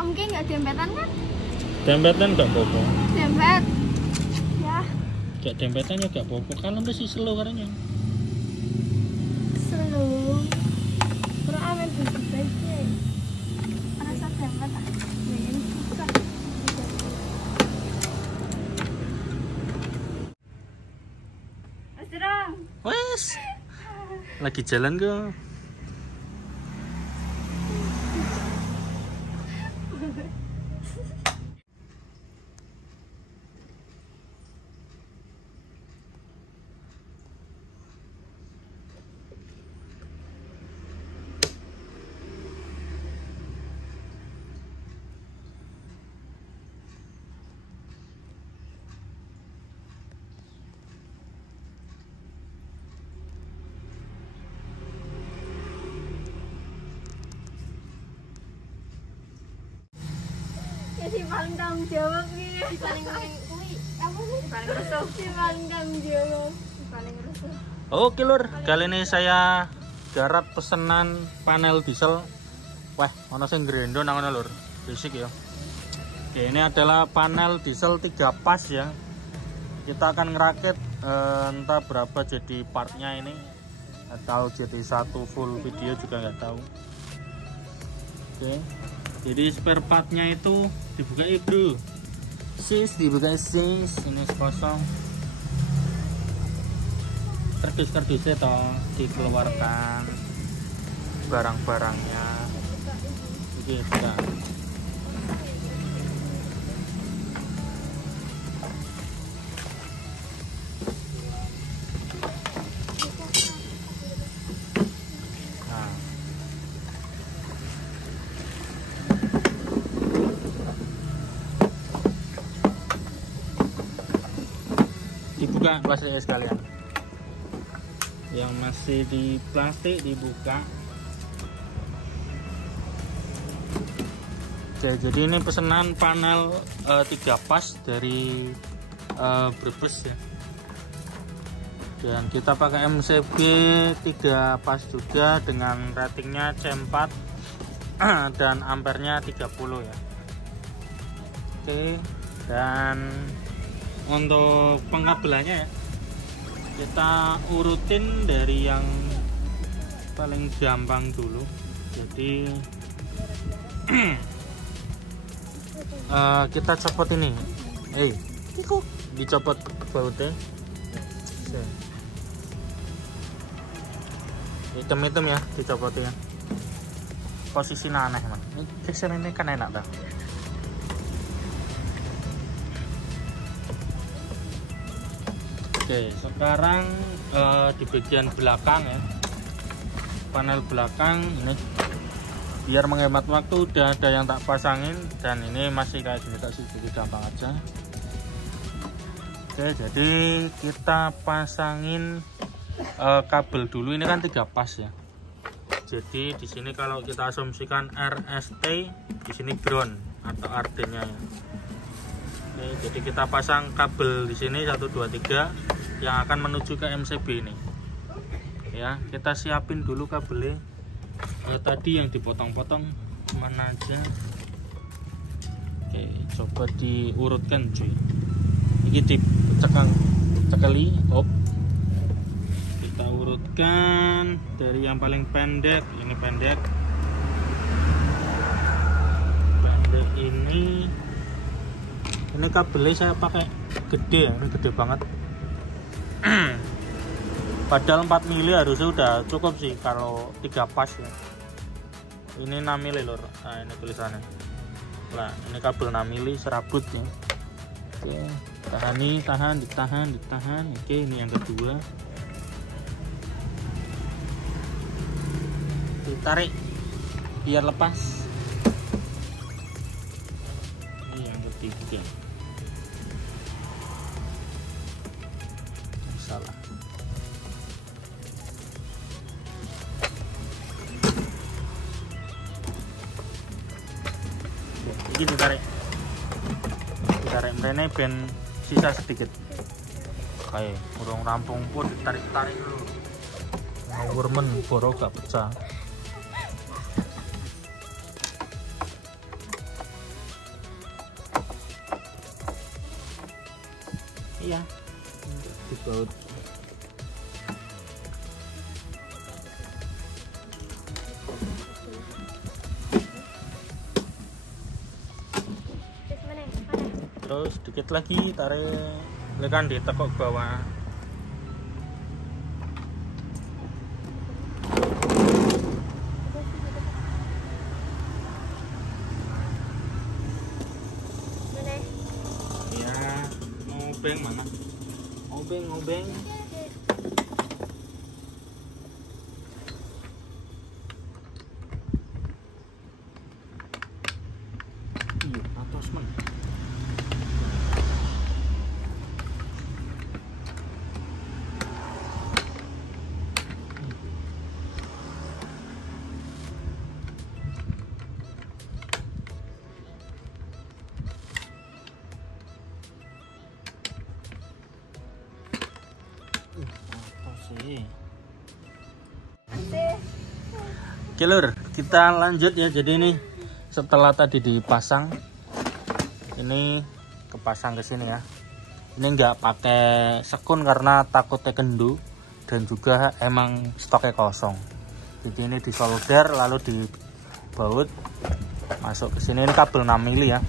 Oke, nggak dempetan kan? Dempetan nggak apa-apa. Dempet. Ya. Gak dempetan ya gak apa-apa. Kan nanti si slow karena. Slow. Kurang aman baik-baiknya. Rasa dempet ah. Ini susah. Wes. Lagi jalan kok. Si paling tanggung jawab nih. Si paling kuwi apa sih? Si paling rusuh. Si paling tanggung jawab. Si paling rusuh. Oke lur, kali ini saya garap pesanan panel diesel. Wah, ono sing grendo nang ngono lur. Basic ya. Oke, ini adalah panel diesel 3 pas ya. Kita akan ngerakit entah berapa jadi partnya ini, atau jadi satu full video juga nggak tahu. Oke. Jadi spare partnya itu dibuka bro, dibuka sis, ini kosong. Kardus-kardusnya toh dikeluarkan, barang-barangnya. Oke, buka. Dibuka plastiknya sekalian, yang masih di plastik dibuka. Oke, jadi ini pesanan panel 3 pas dari Brebes ya, dan kita pakai MCB 3 pas juga dengan ratingnya C4 dan ampernya 30 ya. Oke, dan untuk pengkabelannya ya, kita urutin dari yang paling gampang dulu. Jadi kita copot ini, dicopot bautnya. Hitam-hitam ya, dicopotnya. Posisinya aneh man. Ini fixer ini kan enak dah. Oke, sekarang di bagian belakang ya, panel belakang ini biar menghemat waktu udah ada yang tak pasangin, dan ini masih kayak gini tak sih, jadi gampang aja. Oke, jadi kita pasangin kabel dulu. Ini kan 3 pas ya. Jadi di sini kalau kita asumsikan RST, di sini ground atau ardennya ya. Oke, jadi kita pasang kabel di sini 1 2 3 yang akan menuju ke MCB ini ya. Kita siapin dulu kabelnya. Tadi yang dipotong-potong mana aja. Oke, coba diurutkan cuy. Ini dicekali kita urutkan dari yang paling pendek. Ini pendek ini kabelnya saya pakai gede ya, ini gede banget. Padahal 4 mili harusnya udah cukup sih kalau 3 pas ya. Ini 6 mili lor. Nah, ini tulisannya. Nah, ini kabel 6 mili serabut ya. Oke, ditahan. Oke, ini yang kedua. Ditarik biar lepas. Ini yang ketiga. Salah. Ini ditarik mrene ben sisa sedikit. Kayak urung rampung pun ditarik dulu. Ngawur men boro gak pecah. ya dibaut. Terus dikit lagi tarik, tekan ditekuk bawah. Ya, ngobeng mana? Ngobeng. Iya, atas man. Oke lur, kita lanjut ya. Jadi ini setelah tadi dipasang, ini kepasang ke sini ya. Ini nggak pakai sekun karena takutnya kendu dan juga emang stoknya kosong. Jadi ini disolder lalu dibaut masuk ke sini. Ini kabel 6 mili ya.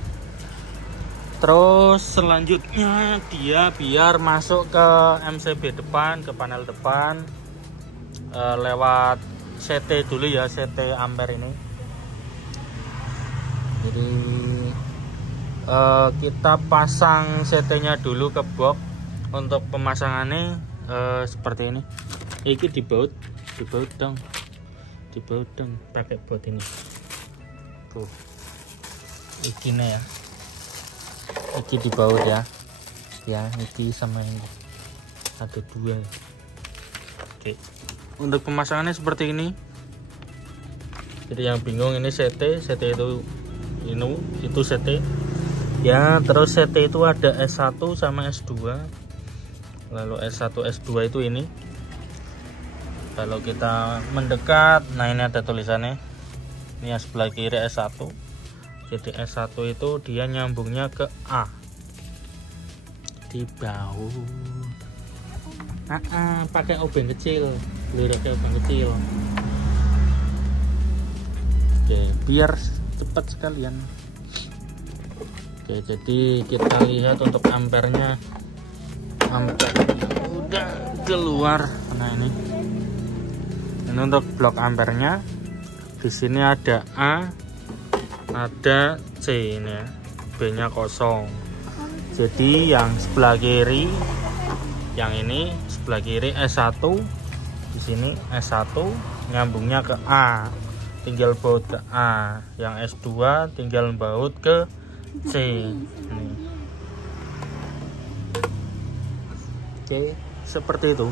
Terus selanjutnya dia biar masuk ke MCB depan, ke panel depan lewat CT dulu ya, CT ampere ini. Jadi kita pasang CT-nya dulu ke box. Untuk pemasangannya seperti ini. Ini dibaut dong pakai baut ini. Tuh, ini ya. Ini dibaut ya. Ya, ini sama ini. Ada 2. Oke. Untuk pemasangannya seperti ini. Jadi yang bingung ini CT itu CT. Ya, terus CT itu ada S1 sama S2. Lalu S1 S2 itu ini. Kalau kita mendekat, nah ini ada tulisannya. Ini yang sebelah kiri S1. Jadi S1 itu dia nyambungnya ke A. Di baut. Pakai obeng kecil. Pakai obeng kecil. Oke, biar cepat sekalian. Oke, jadi kita lihat untuk ampernya. Ampernya udah keluar. Nah ini untuk blok ampernya. Di sini ada A, ada C ini ya. B-nya kosong. Jadi yang sebelah kiri, yang ini sebelah kiri S1. Di sini S1 nyambungnya ke A, tinggal baut ke A. Yang S2 tinggal baut ke C. Nih. Oke, seperti itu.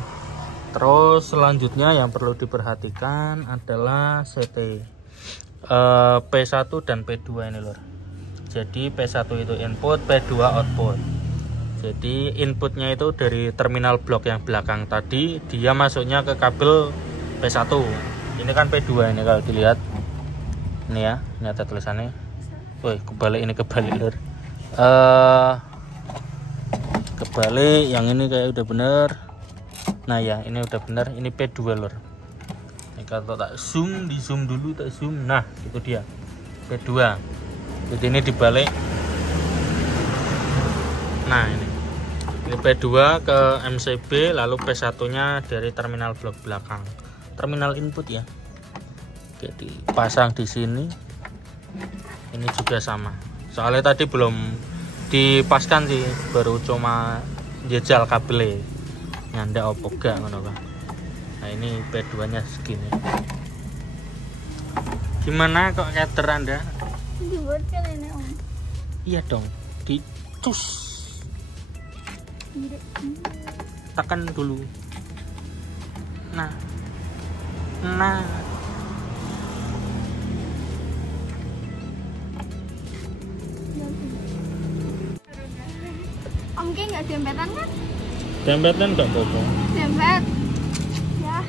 Terus selanjutnya yang perlu diperhatikan adalah CT P1 dan P2 ini lor. Jadi P1 itu input, P2 output. Jadi inputnya itu dari terminal blok yang belakang tadi, dia masuknya ke kabel P1. Ini kan P2 ini kalau dilihat. Ini ya, ini ada tulisannya. Woi, kebalik ini kebalik lur. Kebalik, yang ini kayak udah bener. Nah ya, ini udah bener. Ini P2 lur. Ini kalau tak zoom, di zoom dulu, tak zoom. Nah, itu dia P2. Jadi ini dibalik. Nah ini P2 ke MCB, lalu P1 nya dari terminal blok belakang, terminal input ya. Jadi pasang di sini. Ini juga sama, soalnya tadi belum dipaskan sih, baru cuma jejal kabelnya nyanda opo gak ngono kan. Nah ini P2 nya segini. Gimana kok cater Anda? Dibuat kan ini om. Iya dong, dicus. Tekan dulu. Nah. Om Ki nggak dempetan kan? Dempetan nggak apa-apa. Dempet. Ya.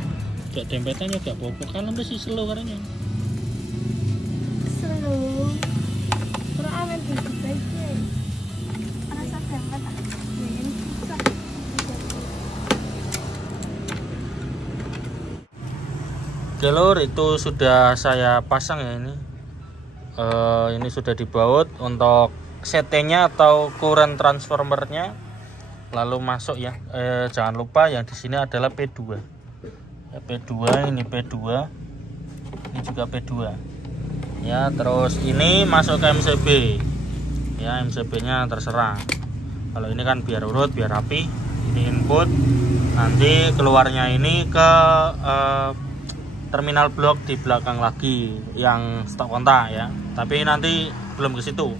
Gak dempetannya gak apa-apa. Kalau masih slow karena. Slow. Kurang aman di baiknya. Rasa dempet. Ini susah. Oke lur, itu sudah saya pasang ya ini. Ini sudah dibaut untuk CT-nya atau current transformernya. Lalu masuk ya. Jangan lupa yang di sini adalah P2. Ya, P2 ini P2. Ini juga P2. Ya, terus ini masuk ke MCB. Ya, MCB-nya terserah. Kalau ini kan biar urut, biar rapi. Ini input. Nanti keluarnya ini ke terminal blok di belakang lagi yang stop kontak ya, tapi nanti belum ke situ.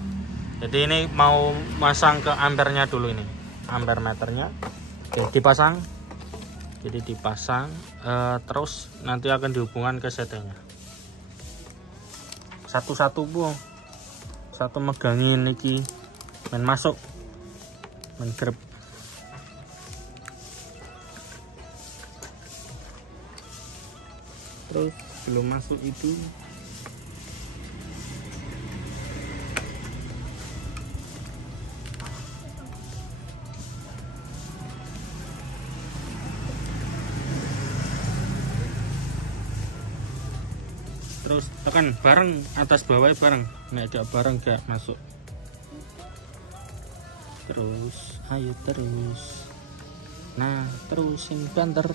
Jadi ini mau masang ke ampernya dulu, ini ampere meternya. Oke, dipasang. Jadi dipasang terus nanti akan dihubungkan ke CT-nya. Satu-satu bu, satu megangin iki main masuk, main grab. Terus belum masuk itu terus tekan bareng, atas bawah bareng, nggak ada bareng gak masuk. Terus ayo terus, nah terusin banter.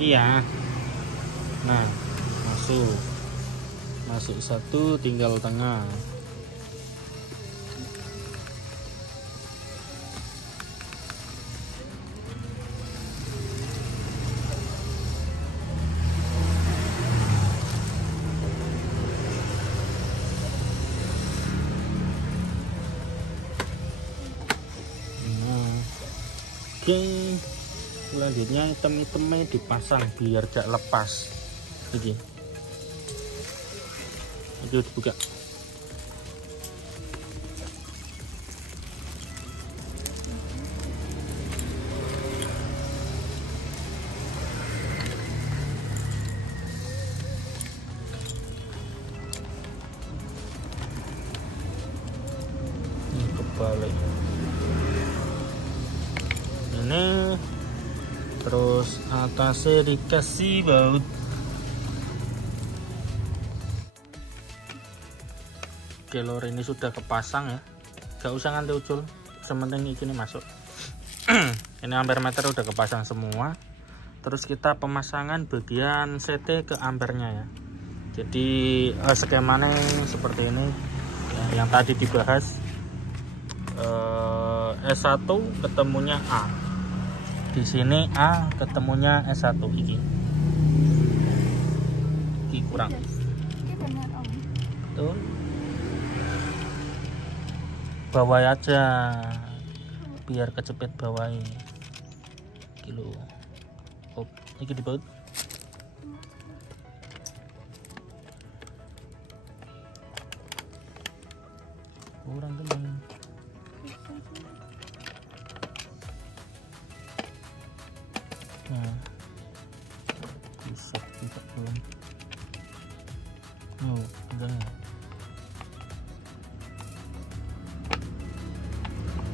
Iya. Nah, masuk satu, tinggal tengah. Nah, oke. Selanjutnya item-itemnya dipasang biar gak lepas. Ini dibuka. Ini kebalik. Ini terus atasnya dikasih baut. Oke lor, ini sudah kepasang ya, gak usah nganti ucul, sementing ini masuk. Ini ampere meter udah kepasang semua. Terus kita pemasangan bagian CT ke ampernya ya. Jadi skemanya seperti ini ya, yang tadi dibahas. S1 ketemunya A. Di sini A ketemunya S1 ini. Ini kurang. Tuh. Bawah aja biar kecepet bawah kilo. Oh, ini dibaut. Kurang teman. Nah, bisa belum. Oh, udah.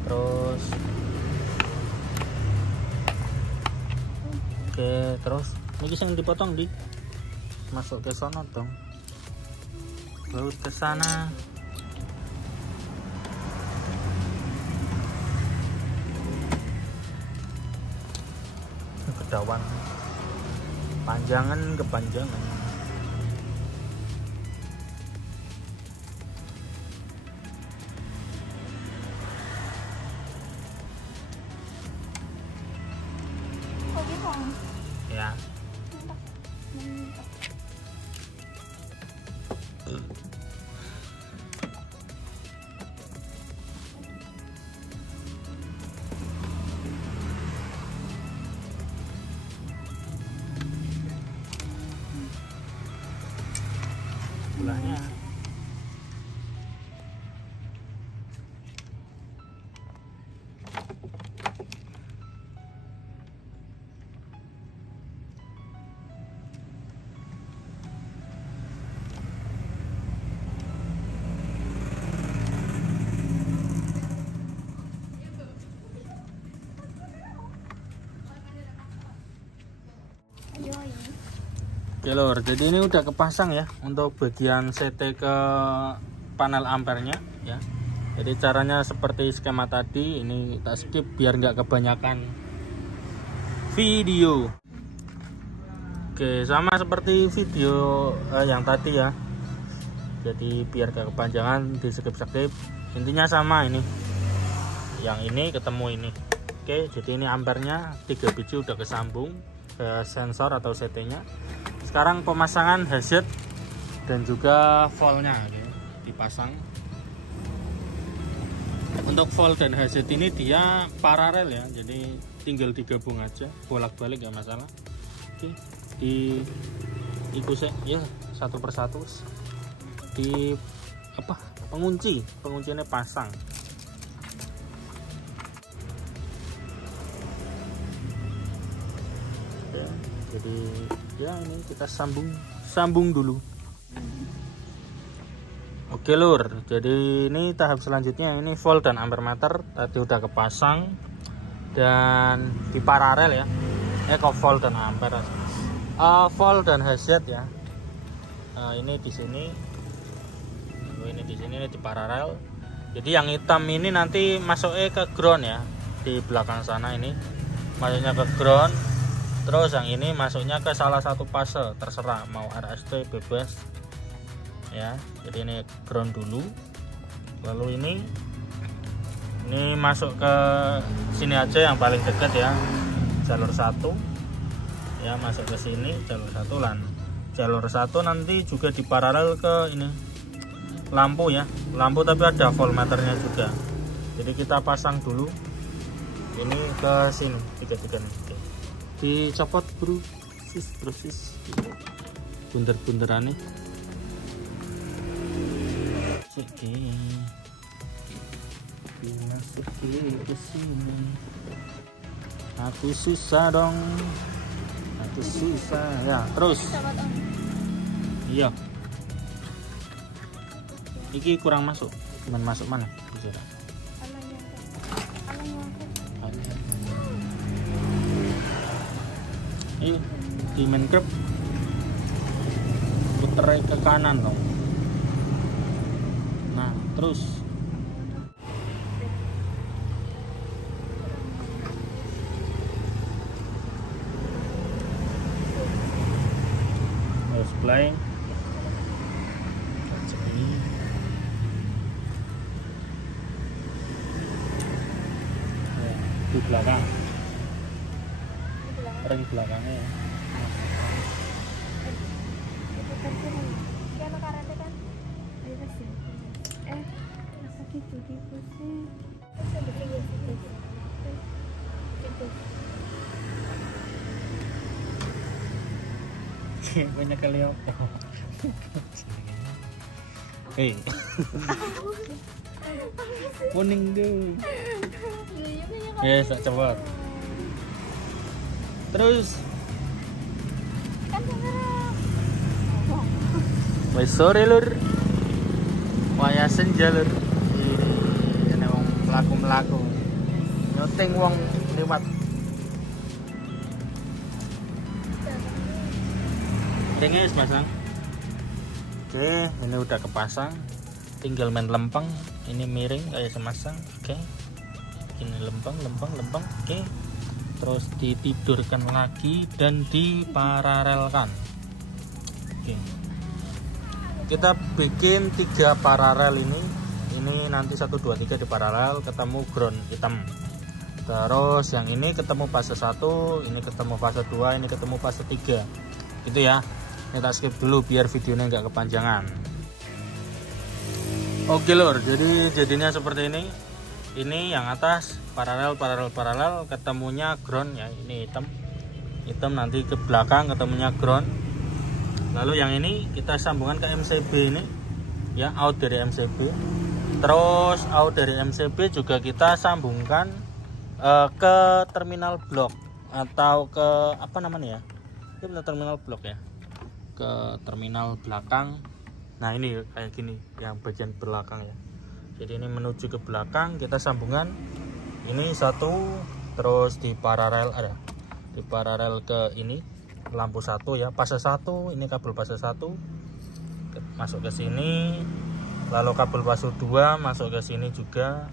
Terus oke, terus ini yang dipotong di masuk ke sana dong, baut ke sana. Kedawan panjangan kepanjangan. Ya. Oke lor, jadi ini udah kepasang ya untuk bagian CT ke panel ampernya ya. Jadi caranya seperti skema tadi, ini kita skip biar nggak kebanyakan video. Oke, sama seperti video yang tadi ya. Jadi biar gak kepanjangan, di skip-skip. Intinya sama ini. Yang ini ketemu ini. Oke, jadi ini ampernya 3 biji udah kesambung ke sensor atau CT-nya. Sekarang pemasangan headset dan juga voltnya dipasang. Untuk volt dan headset ini dia paralel ya, jadi tinggal digabung aja, bolak-balik gak masalah. Oke, di ikuti ya satu persatu. Di apa? Penguncinya pasang. Oke, jadi ya ini kita sambung dulu. Oke lur, jadi ini tahap selanjutnya, ini volt dan ampere tadi udah kepasang dan di paralel ya. Kok volt dan ampere, volt dan headset ya. Ini di sini, ini di sini, ini di paralel. Jadi yang hitam ini nanti masuknya ke ground ya, di belakang sana ini masuknya ke ground. Terus yang ini masuknya ke salah satu fase, terserah mau RST bebas ya. Jadi ini ground dulu, lalu ini masuk ke sini aja yang paling dekat ya, jalur 1 ya, masuk ke sini jalur 1 lan jalur 1 nanti juga diparalel ke ini lampu ya, lampu tapi ada voltmeternya juga. Jadi kita pasang dulu ini ke sini, tiga nih. Dicopot bro, sis bunder-bunderannya. Oke, masuk ke sini. Aku susah dong, aku susah ya. Terus, iya. Iki kurang masuk, cuman masuk mana? Bisa. Ini di Minecraft puter ke kanan dong. Nah terus play di belakang. Ring belakangnya ya. Banyak kali apa? Hei, kuning dong. Yes, coba. Terus wes sore lur, waya senja lur. Ini wong melaku nyoteng wong lewat. Ringnya pasang. Oke, ini udah kepasang, tinggal main lempeng. Ini miring kayak semasang. Oke, ini lempeng. Oke, terus ditidurkan lagi dan diparalelkan. Oke, kita bikin 3 paralel ini nanti 1 2 3 diparalel ketemu ground hitam. Terus yang ini ketemu fase 1, ini ketemu fase 2, ini ketemu fase 3 gitu ya. Kita skip dulu biar videonya nggak kepanjangan. Oke lor, jadi jadinya seperti ini. Ini yang atas paralel ketemunya ground ya, ini hitam nanti ke belakang ketemunya ground. Lalu yang ini kita sambungkan ke MCB ini ya, out dari MCB. Terus out dari MCB juga kita sambungkan ke terminal blok atau ke apa namanya ya, itu terminal blok ya, ke terminal belakang. Nah ini kayak gini yang bagian belakang ya. Jadi ini menuju ke belakang, kita sambungan ini 1, terus di paralel ke ini lampu 1 ya, fase 1. Ini kabel fase 1 masuk ke sini, lalu kabel fase 2 masuk ke sini juga,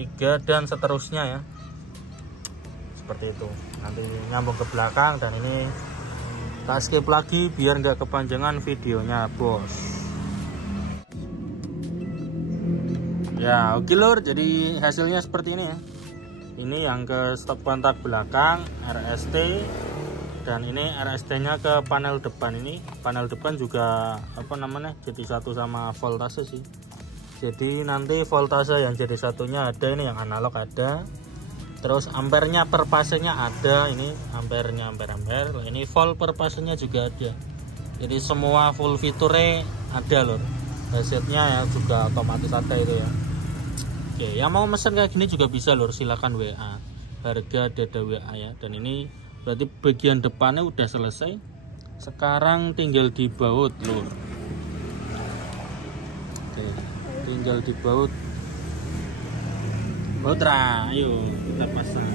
3 dan seterusnya ya, seperti itu. Nanti nyambung ke belakang, dan ini tak skip lagi biar nggak kepanjangan videonya bos. Ya oke lur, jadi hasilnya seperti ini ya. Ini yang ke stop kontak belakang RST, dan ini RST nya ke panel depan. Ini panel depan juga apa namanya, jadi satu sama voltase sih. Jadi nanti voltase yang jadi satunya ada, ini yang analog ada, terus ampernya per fasenya ada, ini ampernya ampere, ini volt per fasenya juga ada. Jadi semua full fiturnya ada lur. Headsetnya ya juga otomatis ada itu ya. Oke, yang mau mesen kayak gini juga bisa lur, silakan WA. Harga ada WA ya. Dan ini berarti bagian depannya udah selesai. Sekarang tinggal dibaut lur. Oke, tinggal dibaut. Putra, ayo kita pasang.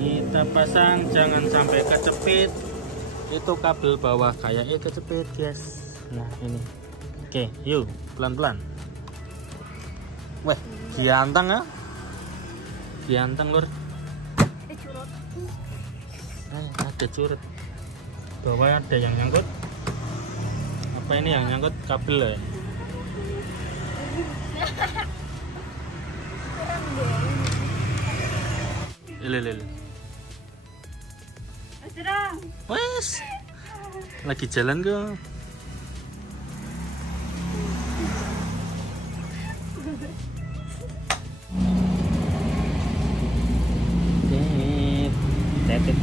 Kita pasang, jangan sampai kecepit. Itu kabel bawah kayaknya kecepit guys. Nah ini. Oke, yuk pelan-pelan. Wah, giantang ya. Giantang lur. Curut. Ada curut. Bawah ada yang nyangkut. Apa ini yang nyangkut? Kabel ya. Lele. Wes. Lagi jalan kok. Tet.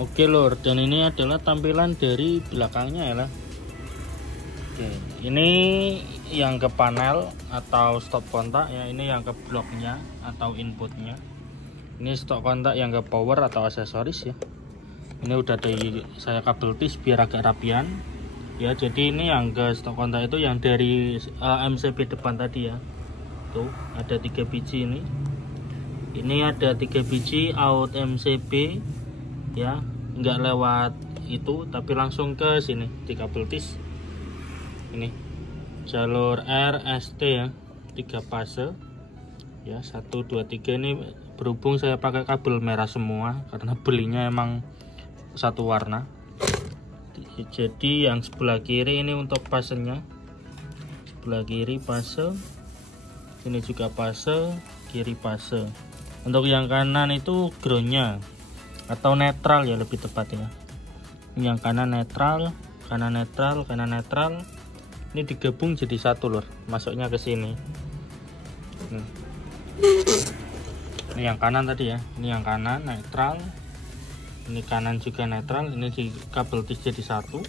Oke lur, dan ini adalah tampilan dari belakangnya ya lah. Oke, ini yang ke panel atau stop kontak ya, ini yang ke bloknya atau inputnya. Ini stop kontak yang ke power atau aksesoris ya. Ini udah dari saya kabel tis biar agak rapian ya. Jadi ini yang ke stop kontak itu yang dari MCB depan tadi ya. Tuh ada 3 biji ini. Ini ada 3 biji out MCB ya, nggak lewat itu tapi langsung ke sini di kabel tis. Ini jalur RST ya, 3 fase ya, 1 2 3. Ini berhubung saya pakai kabel merah semua karena belinya emang satu warna. Jadi yang sebelah kiri ini untuk fasenya, sebelah kiri fase, ini juga fase, kiri fase. Untuk yang kanan itu groundnya atau netral ya lebih tepatnya. Yang kanan netral, kanan netral, kanan netral. Ini digabung jadi satu lur, masuknya ke sini. Ini yang kanan tadi ya, ini yang kanan netral, ini kanan juga netral, ini di kabel tis jadi satu,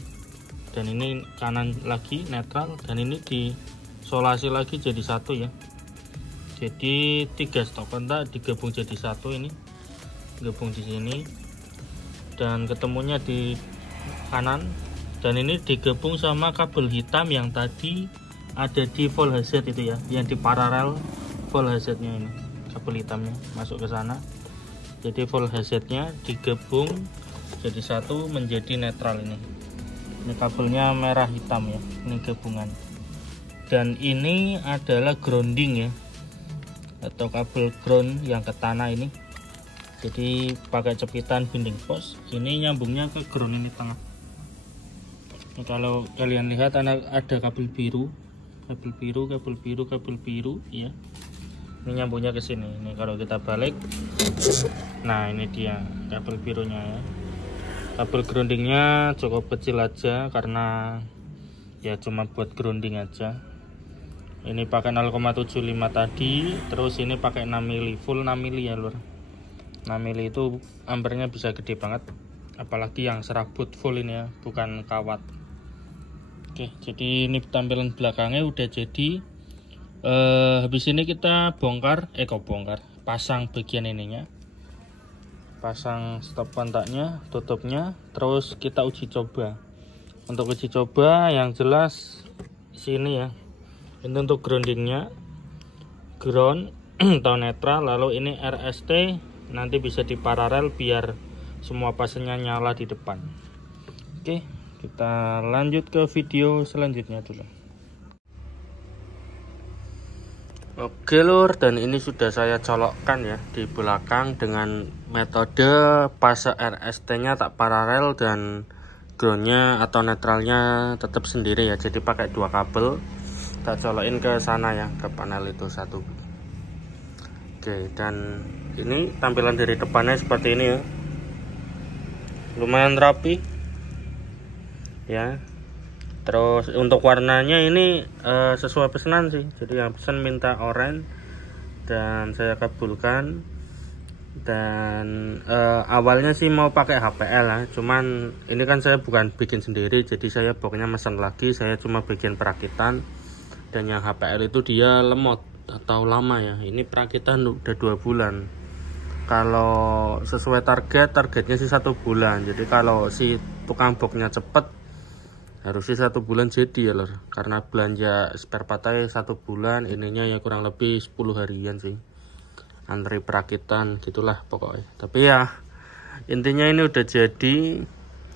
dan ini kanan lagi netral, dan ini disolasi lagi jadi satu ya. Jadi 3 stop kontak digabung jadi satu, ini gabung di sini dan ketemunya di kanan, dan ini digabung sama kabel hitam yang tadi ada di full headset itu ya, yang di paralel full headsetnya. Ini kabel hitamnya masuk ke sana, jadi full headsetnya digabung jadi satu menjadi netral. Ini kabelnya merah hitam ya, ini gabungan. Dan ini adalah grounding ya, atau kabel ground yang ke tanah ini. Jadi pakai cepitan binding pos, ini nyambungnya ke ground ini tengah. Nah, kalau kalian lihat ada kabel biru ya. Ini nyambungnya ke sini. Ini kalau kita balik, nah ini dia kabel birunya ya. Kabel groundingnya cukup kecil aja karena ya cuma buat grounding aja. Ini pakai 0,75 tadi, terus ini pakai 6 mili, full 6 mili ya lur. 6 mili itu ampernya bisa gede banget, apalagi yang serabut full ini ya, bukan kawat. Oke, jadi ini tampilan belakangnya udah jadi. Habis ini kita pasang bagian ininya, pasang stop kontaknya, tutupnya, terus kita uji coba. Untuk uji coba yang jelas sini ya, ini untuk groundingnya, ground atau netral, lalu ini RST nanti bisa diparalel biar semua pasnya nyala di depan. Oke, kita lanjut ke video selanjutnya dulu. Oke lur, dan ini sudah saya colokkan ya di belakang dengan metode fase RST nya tak paralel dan groundnya atau netralnya tetap sendiri ya, jadi pakai dua kabel tak colokin ke sana ya, ke panel itu satu. Oke, dan ini tampilan dari depannya seperti ini ya, lumayan rapi ya. Terus untuk warnanya ini sesuai pesanan sih, jadi yang pesan minta oranye dan saya kabulkan. Dan awalnya sih mau pakai HPL ya, cuman ini kan saya bukan bikin sendiri, jadi saya pokoknya pesan lagi, saya cuma bikin perakitan. Dan yang HPL itu dia lemot atau lama ya, ini perakitan udah 2 bulan. Kalau sesuai targetnya sih 1 bulan, jadi kalau si tukang boxnya cepet harusnya 1 bulan jadi ya lor, karena belanja spare partnya 1 bulan, ininya ya kurang lebih 10 harian sih antri perakitan gitulah pokoknya. Tapi ya intinya ini udah jadi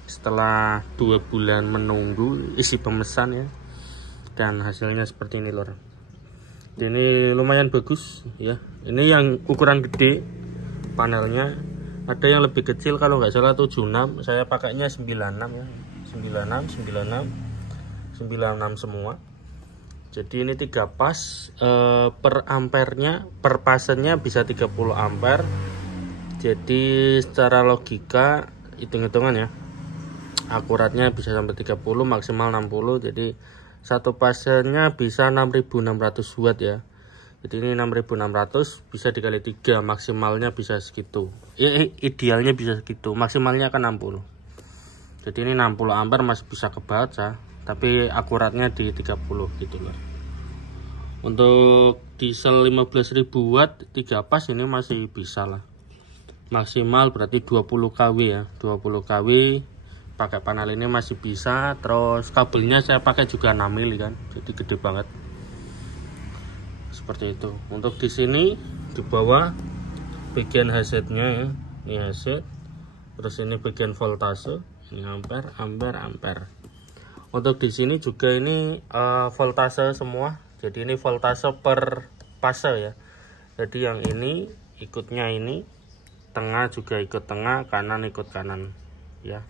setelah 2 bulan menunggu isi pemesan ya, dan hasilnya seperti ini lor. Ini lumayan bagus ya, ini yang ukuran gede panelnya, ada yang lebih kecil kalau nggak salah 76, saya pakainya 96 ya, 96 semua. Jadi ini 3 pas, per ampernya, per pasenya bisa 30 ampere. Jadi secara logika hitung-hitungan ya, akuratnya bisa sampai 30, maksimal 60. Jadi satu pasenya bisa 6600 watt ya. Jadi ini 6600 bisa dikali 3, maksimalnya bisa segitu. Idealnya bisa segitu, maksimalnya kan 60. Jadi ini 60 ampere masih bisa kebaca, tapi akuratnya di 30 gitu loh. Untuk diesel 15.000 watt 3 pas ini masih bisa lah. Maksimal berarti 20 kW ya, 20 kW pakai panel ini masih bisa. Terus kabelnya saya pakai juga 6 mili kan, jadi gede banget. Seperti itu. Untuk di sini di bawah bagian headsetnya ya, ini headset. Terus ini bagian voltase, ini ampere. Untuk di sini juga ini voltase semua. Jadi ini voltase per fase ya. Jadi yang ini ikutnya ini, tengah juga ikut tengah, kanan ikut kanan ya.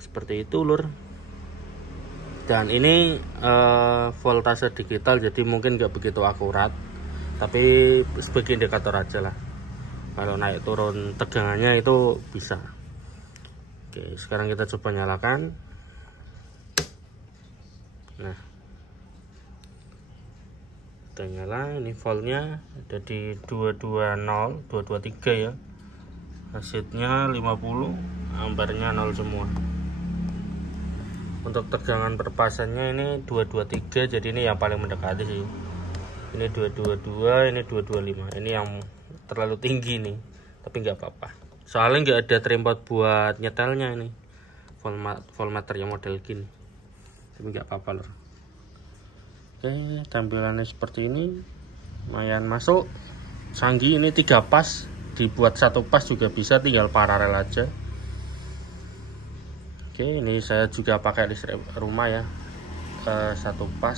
Seperti itu lur. Dan ini voltase digital, jadi mungkin nggak begitu akurat, tapi sebagai indikator aja lah. Kalau naik turun tegangannya itu bisa. Oke, sekarang kita coba nyalakan. Nah, udah nyala. Ini voltnya ada di 220, 223 ya. Hasilnya 50, ampernya 0 semua. Untuk tegangan perpasannya ini 223, jadi ini yang paling mendekati sih. Ini 222, ini 225. Ini yang terlalu tinggi nih, tapi nggak apa-apa. Soalnya nggak ada tripod buat nyetelnya ini. Voltmeter yang model gini. Tapi nggak apa-apa lor. Oke, tampilannya seperti ini. Lumayan masuk. Canggih, ini 3 pas. Dibuat 1 pas juga bisa, tinggal paralel aja. Oke, ini saya juga pakai listrik rumah ya, 1 pas.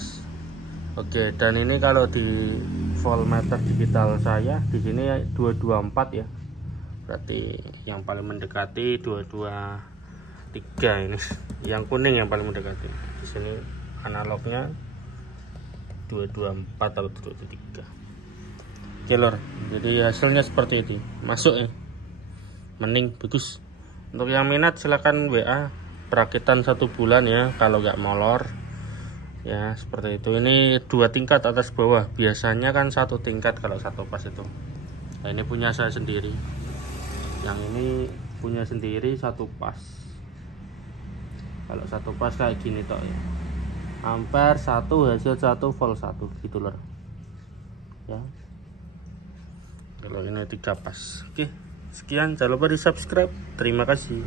Oke, dan ini kalau di voltmeter digital saya di sini 224 ya. Berarti yang paling mendekati 223 ini. Yang kuning yang paling mendekati. Di sini analognya 224 atau 223. Oke lor, jadi hasilnya seperti itu. Masuk ya. Mending bagus. Untuk yang minat silahkan WA. Perakitan 1 bulan ya, kalau nggak molor ya, seperti itu. Ini 2 tingkat atas bawah, biasanya kan 1 tingkat kalau 1 pas itu. Nah, ini punya saya sendiri, yang ini punya sendiri 1 pas. Kalau 1 pas kayak gini toh ya, ampere 1, hasil 1, volt 1 gitu loh ya. Kalau ini 3 pas. Oke, Sekian, jangan lupa di subscribe. Terima kasih.